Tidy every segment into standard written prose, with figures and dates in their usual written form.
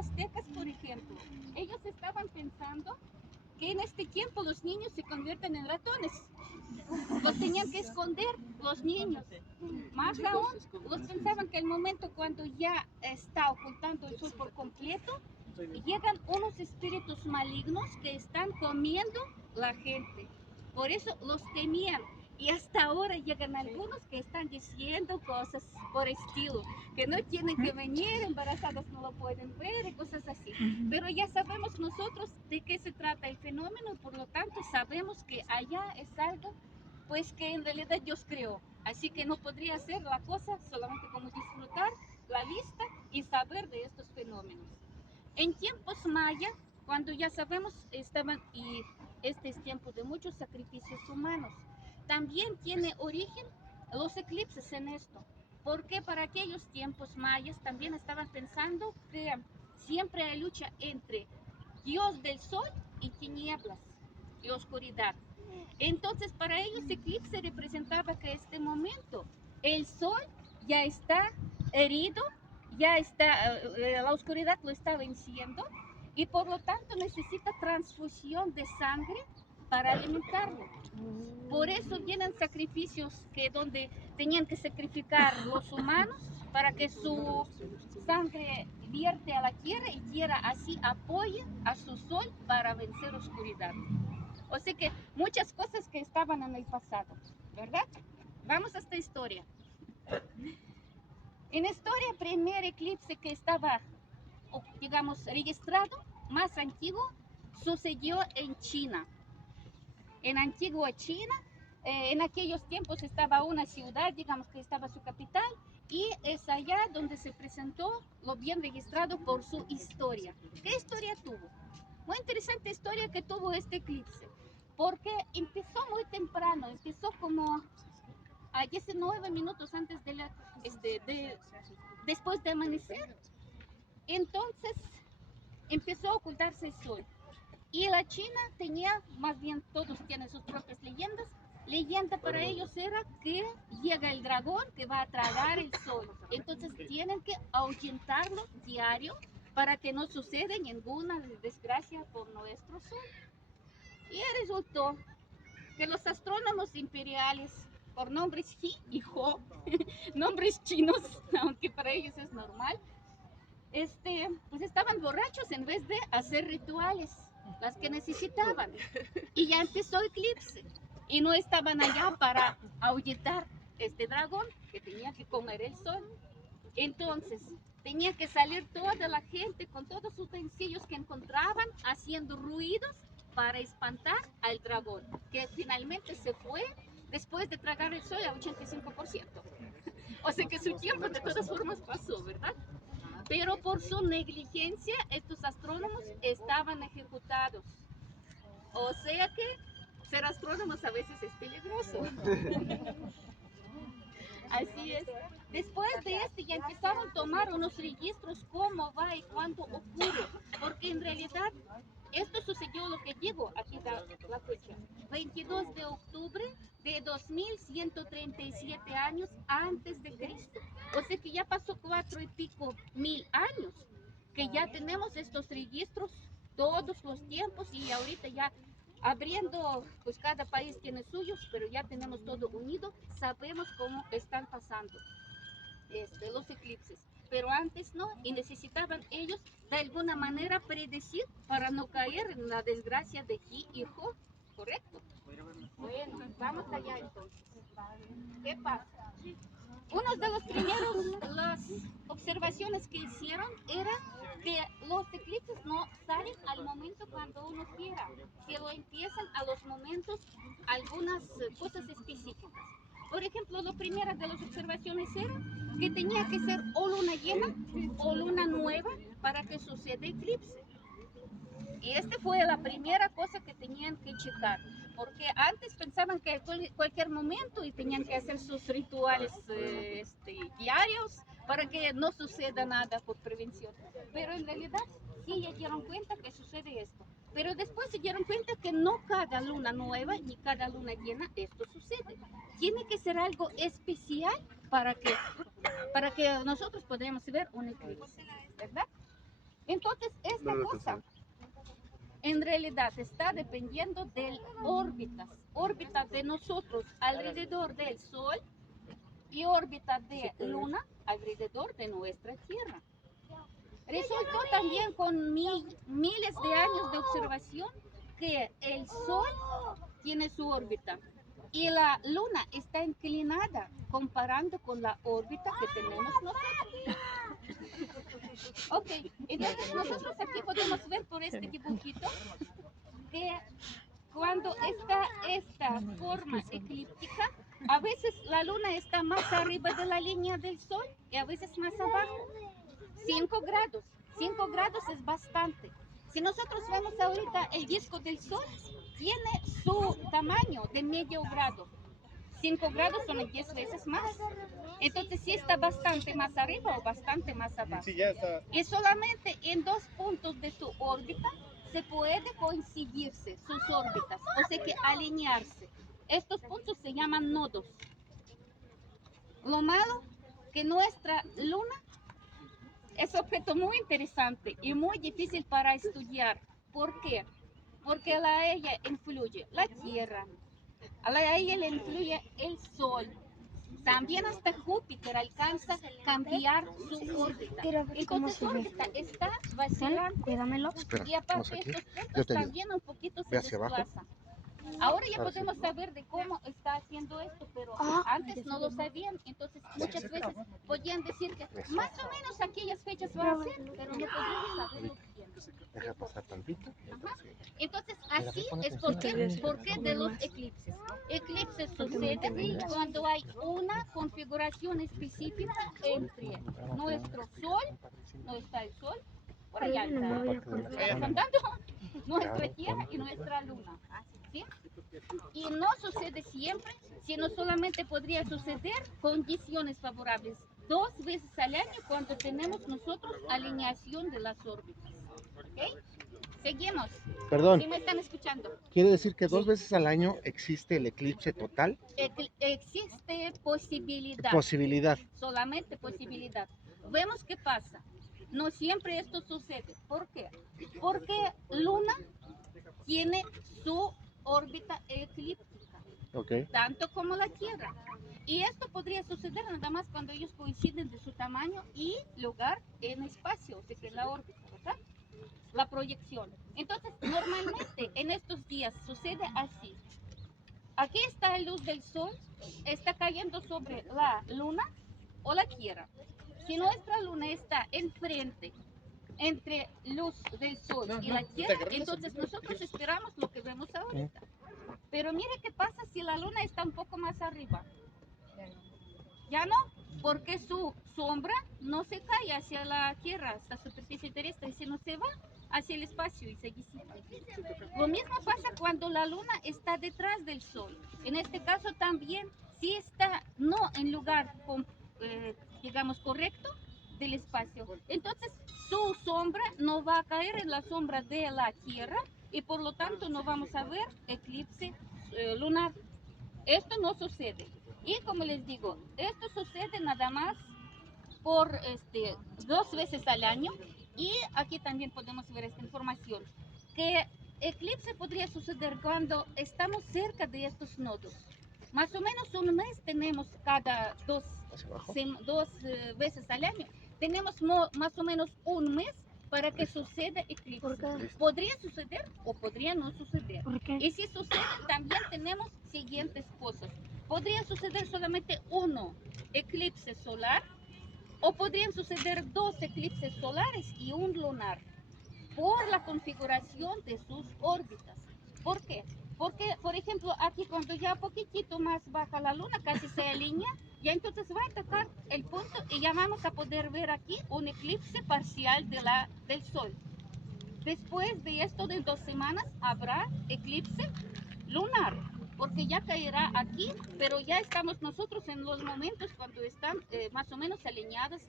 aztecas, por ejemplo, ellos estaban pensando que en este tiempo los niños se convierten en ratones. Los tenían que esconder los niños. Más aún, los pensaban que el momento cuando ya está ocultando el sol por completo, llegan unos espíritus malignos que están comiendo la gente. Por eso los temían. Y hasta ahora llegan algunos que están diciendo cosas por estilo, que no tienen que venir, embarazadas no lo pueden ver y cosas así. Pero ya sabemos nosotros de qué se trata el fenómeno, por lo tanto sabemos que allá es algo pues que en realidad Dios creó. Así que no podría ser la cosa solamente como disfrutar la vista y saber de estos fenómenos. En tiempos mayas, cuando ya sabemos estaban, y este es tiempo de muchos sacrificios humanos, también tiene origen los eclipses en esto, porque para aquellos tiempos mayas también estaban pensando que siempre hay lucha entre Dios del sol y tinieblas y oscuridad. Entonces para ellos eclipse representaba que este momento el sol ya está herido, ya está, la oscuridad lo está venciendo y por lo tanto necesita transfusión de sangre para alimentarlo. Por eso vienen sacrificios que donde tenían que sacrificar los humanos para que su sangre vierte a la tierra y tierra así apoye a su sol para vencer oscuridad. O sea que muchas cosas que estaban en el pasado, ¿verdad? Vamos a esta historia. En historia, primer eclipse que estaba, digamos, registrado, más antiguo, sucedió en China. En antigua China, en aquellos tiempos estaba una ciudad, digamos que estaba su capital, y es allá donde se presentó lo bien registrado por su historia. ¿Qué historia tuvo? Muy interesante historia que tuvo este eclipse, porque empezó muy temprano, empezó como a 19 minutos antes de después de amanecer. Entonces empezó a ocultarse el sol. Y la China tenía, más bien todos tienen sus propias leyendas. Leyenda para ellos era que llega el dragón que va a tragar el sol. Entonces tienen que ahuyentarlo diario para que no suceda ninguna desgracia por nuestro sol. Y resultó que los astrónomos imperiales, por nombres He y Ho, nombres chinos, aunque para ellos es normal, pues estaban borrachos en vez de hacer rituales, las que necesitaban. Y ya empezó eclipse. Y no estaban allá para ahuyentar este dragón que tenía que comer el sol. Entonces, tenía que salir toda la gente con todos sus utensilios que encontraban, haciendo ruidos para espantar al dragón, que finalmente se fue después de tragar el sol a 85%. O sea que su tiempo de todas formas pasó, ¿verdad? Pero por su negligencia, estos astrónomos estaban ejecutados. O sea que ser astrónomos a veces es peligroso. Así es. Después de este ya empezaron a tomar unos registros cómo va y cuándo ocurre, porque en realidad esto sucedió, lo que digo, aquí da la fecha, 22 de octubre de 2137 años antes de Cristo. O sea que ya pasó 4 y pico mil años que ya tenemos estos registros todos los tiempos y ahorita ya abriendo, pues cada país tiene suyos, pero ya tenemos todo unido, sabemos cómo están pasando los eclipses. Pero antes no, y necesitaban ellos de alguna manera predecir para no caer en la desgracia de He y Ho, ¿correcto? Bueno, vamos allá entonces. ¿Qué pasa? Uno de los primeros, las observaciones que hicieron era que los eclipses no salen al momento cuando uno quiera, que lo empiezan a los momentos, algunas cosas específicas. Por ejemplo, la primera de las observaciones era que tenía que ser o luna llena o luna nueva para que suceda eclipse. Y esta fue la primera cosa que tenían que checar, porque antes pensaban que cualquier momento y tenían que hacer sus rituales diarios para que no suceda nada por prevención. Pero en realidad sí ya dieron cuenta que sucede esto. Pero después se dieron cuenta que no cada luna nueva ni cada luna llena esto sucede. Tiene que ser algo especial para que nosotros podamos ver un eclipse, ¿verdad? Entonces, esta cosa en realidad está dependiendo de órbita de nosotros alrededor del Sol y órbita de Luna alrededor de nuestra Tierra. Resultó también con miles de años de observación que el Sol tiene su órbita y la Luna está inclinada comparando con la órbita que tenemos nosotros. Ok, entonces nosotros aquí podemos ver por este dibujito que cuando está esta forma eclíptica, a veces la Luna está más arriba de la línea del Sol y a veces más abajo. 5 grados. 5 grados es bastante. Si nosotros vemos ahorita el disco del Sol, tiene su tamaño de medio grado. 5 grados son 10 veces más. Entonces sí está bastante más arriba o bastante más abajo. Y solamente en 2 puntos de su órbita se puede coincidirse sus órbitas, o sea que alinearse. Estos puntos se llaman nodos. Lo malo que nuestra Luna es objeto muy interesante y muy difícil para estudiar. ¿Por qué? Porque a ella influye la Tierra, a ella le influye el Sol. También hasta Júpiter alcanza a cambiar su órbita. Entonces su órbita está vacilante y aparte estos puntos también un poquito se desplazan. Ahora ya podemos saber de cómo está haciendo esto, pero antes no lo sabían, entonces muchas veces podían decir que más o menos aquellas fechas va a ser, pero no podían saberlo bien. Deja pasar tantito. Entonces así es porque de los eclipses. Eclipses suceden cuando hay una configuración específica entre nuestro Sol, no está el Sol, por allá está contando, nuestra Tierra y nuestra Luna. ¿Sí? Y no sucede siempre, sino solamente podría suceder condiciones favorables 2 veces al año cuando tenemos nosotros alineación de las órbitas. ¿Okay? Seguimos. Perdón. ¿Sí me están escuchando? ¿Quiere decir que 2 veces al año existe el eclipse total? Existe posibilidad. Posibilidad. Solamente posibilidad. Vemos qué pasa. No siempre esto sucede. ¿Por qué? Porque Luna tiene su órbita eclíptica, tanto como la Tierra. Y esto podría suceder nada más cuando ellos coinciden de su tamaño y lugar en espacio, o sea que en la órbita, ¿verdad? La proyección. Entonces, normalmente en estos días sucede así. Aquí está la luz del Sol, está cayendo sobre la Luna o la Tierra. Si nuestra Luna está enfrente, entre luz del Sol y la Tierra, entonces nosotros esperamos lo que vemos ahorita. Pero mire qué pasa si la Luna está un poco más arriba. Ya no, porque su sombra no se cae hacia la Tierra, hacia la superficie terrestre, sino se va hacia el espacio y se disipa. Lo mismo pasa cuando la Luna está detrás del Sol. En este caso también, si está no en lugar, digamos, correcto del espacio, entonces su sombra no va a caer en la sombra de la Tierra y por lo tanto no vamos a ver eclipse lunar. Esto no sucede. Y como les digo, esto sucede nada más por 2 veces al año. Y aquí también podemos ver esta información, que eclipse podría suceder cuando estamos cerca de estos nodos. Más o menos un mes tenemos cada dos veces al año. Tenemos más o menos un mes para que suceda eclipse. Podría suceder o podría no suceder. Y si sucede, también tenemos siguientes cosas. Podría suceder solamente uno eclipse solar o podrían suceder 2 eclipses solares y un lunar por la configuración de sus órbitas. ¿Por qué? Porque, por ejemplo, aquí cuando ya poquitito más baja la luna, casi se alinea, ya entonces va a tocar el punto y ya vamos a poder ver aquí un eclipse parcial del Sol. Después de esto de 2 semanas habrá eclipse lunar, porque ya caerá aquí, pero ya estamos nosotros en los momentos cuando están más o menos alineadas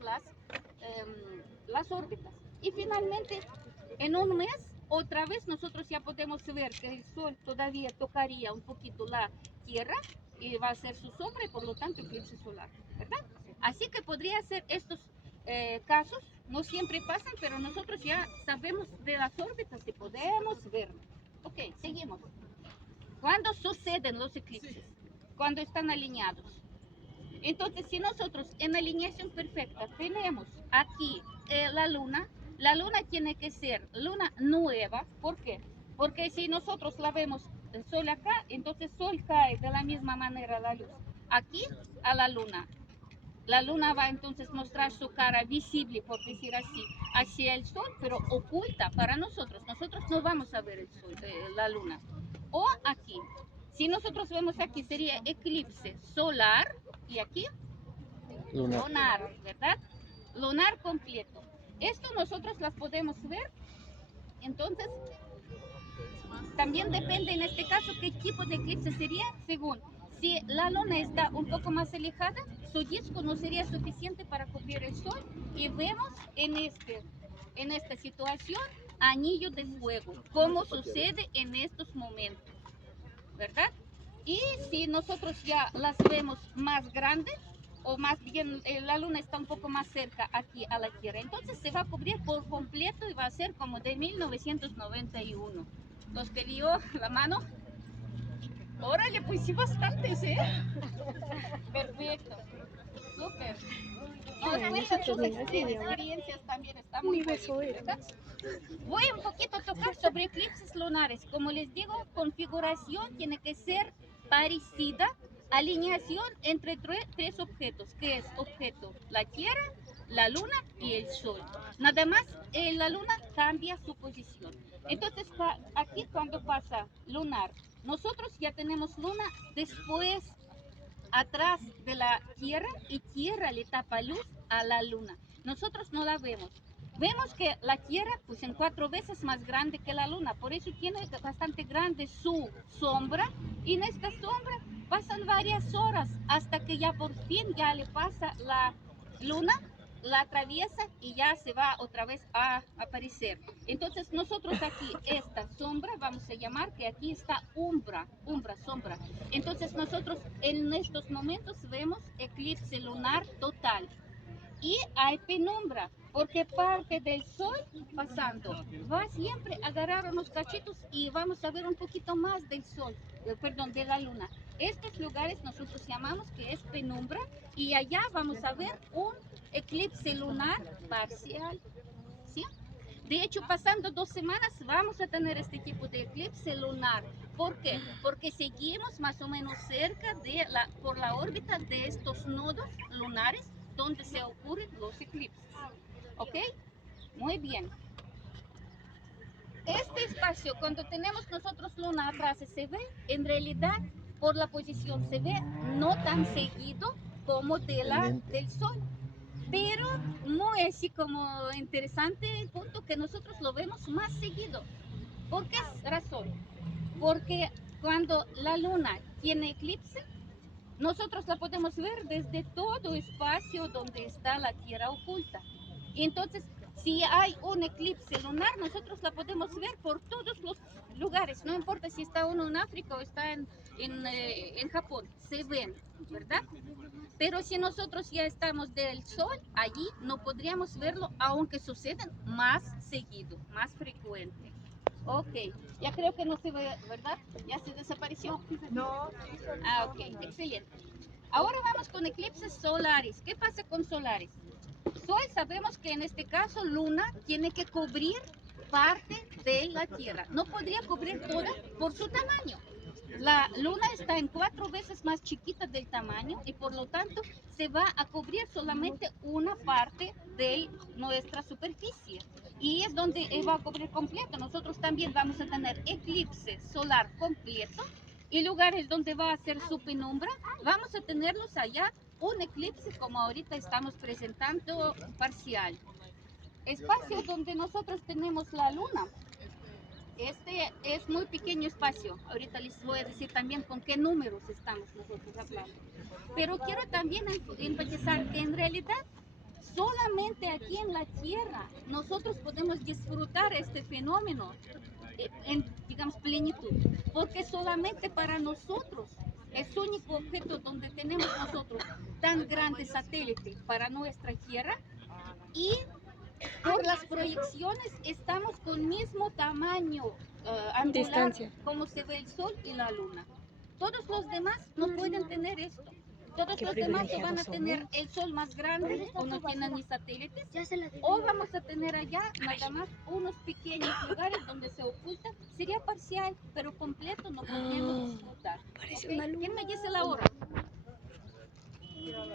las órbitas. Y finalmente, en un mes, otra vez nosotros ya podemos ver que el Sol todavía tocaría un poquito la Tierra y va a ser su sombra y por lo tanto eclipse solar, ¿verdad? Así que podría ser estos casos, no siempre pasan, pero nosotros ya sabemos de las órbitas y podemos verlo. Ok, seguimos. ¿Cuándo suceden los eclipses? Cuando están alineados. Entonces, si nosotros en alineación perfecta tenemos aquí la luna tiene que ser luna nueva. ¿Por qué? Porque si nosotros la vemos el sol acá, entonces el sol cae de la misma manera la luz aquí a la luna. La luna va entonces a mostrar su cara visible, por decir así, hacia el sol, pero oculta para nosotros. Nosotros no vamos a ver el sol, la luna. O aquí. Si nosotros vemos aquí, sería eclipse solar y aquí Lunar. lunar, ¿verdad? Lunar completo. Esto nosotros las podemos ver. Entonces, también depende en este caso qué tipo de eclipse sería según. Si la luna está un poco más alejada, su disco no sería suficiente para cubrir el sol y vemos en esta situación anillo de fuego, como sucede en estos momentos, ¿verdad? Y si nosotros ya las vemos más grandes, o más bien la luna está un poco más cerca aquí a la Tierra, entonces se va a cubrir por completo y va a ser como de 1991. Los que dio la mano, órale, pues sí bastantes, ¿eh? Perfecto, súper. No, después sus experiencias también está muy bonito, ¿verdad? Voy un poquito a tocar sobre eclipses lunares. Como les digo, configuración tiene que ser parecida, alineación entre tres objetos, que es objeto la Tierra, la Luna y el Sol. Nada más la Luna cambia su posición. Entonces aquí cuando pasa lunar, nosotros ya tenemos Luna después atrás de la Tierra y Tierra le tapa luz a la Luna. Nosotros no la vemos. Vemos que la Tierra pues en 4 veces más grande que la Luna, por eso tiene bastante grande su sombra y en esta sombra pasan varias horas hasta que ya por fin ya le pasa la Luna, la atraviesa y ya se va otra vez a aparecer. Entonces nosotros aquí esta sombra vamos a llamar que aquí está sombra. Entonces nosotros en estos momentos vemos eclipse lunar total y hay penumbra porque parte del sol pasando va siempre a agarrar unos cachitos y vamos a ver un poquito más del sol, perdón, de la luna. Estos lugares nosotros llamamos que es penumbra y allá vamos a ver un eclipse lunar parcial, ¿sí? De hecho, pasando 2 semanas vamos a tener este tipo de eclipse lunar. ¿Por qué? Porque seguimos más o menos cerca de por la órbita de estos nodos lunares donde se ocurren los eclipses. ¿Ok? Muy bien. Este espacio, cuando tenemos nosotros luna atrás, se ve, en realidad, por la posición, se ve no tan seguido como del sol. Pero muy así como interesante el punto que nosotros lo vemos más seguido. ¿Por qué razón? Porque cuando la luna tiene eclipse, nosotros la podemos ver desde todo espacio donde está la Tierra oculta. Y entonces, si hay un eclipse lunar, nosotros la podemos ver por todos los lugares. No importa si está uno en África o está en Japón, se ven, ¿verdad? Pero si nosotros ya estamos del sol, allí no podríamos verlo, aunque suceden más seguido, más frecuente. Ok, ya creo que no se ve, ¿verdad? ¿Ya se desapareció? No. Ah, ok, excelente. Ahora vamos con eclipses solares. ¿Qué pasa con solares? Sol sabemos que en este caso luna tiene que cubrir parte de la Tierra. No podría cubrir toda por su tamaño. La luna está en 4 veces más chiquita del tamaño y por lo tanto se va a cubrir solamente una parte de nuestra superficie. Y es donde va a cubrir completo. Nosotros también vamos a tener eclipse solar completo y lugares donde va a ser su penumbra, vamos a tenerlos allá un eclipse como ahorita estamos presentando parcial. Espacio donde nosotros tenemos la luna. Este es muy pequeño espacio. Ahorita les voy a decir también con qué números estamos nosotros hablando. Pero quiero también enfatizar que en realidad solamente aquí en la Tierra nosotros podemos disfrutar este fenómeno en, digamos, plenitud. Porque solamente para nosotros es único objeto donde tenemos nosotros tan grande satélite para nuestra Tierra Y por las proyecciones estamos con mismo tamaño angular Distancia. como se ve el sol y la luna. Todos los demás no pueden tener esto. Todos Qué los demás o van a privilegiados tener somos. el sol más grande o no tienen ni satélites, o vamos a tener allá nada más unos pequeños lugares donde se oculta. Sería parcial, pero completo no podemos disfrutar. Parece ¿Ok? una luna. ¿Quién me dice la hora?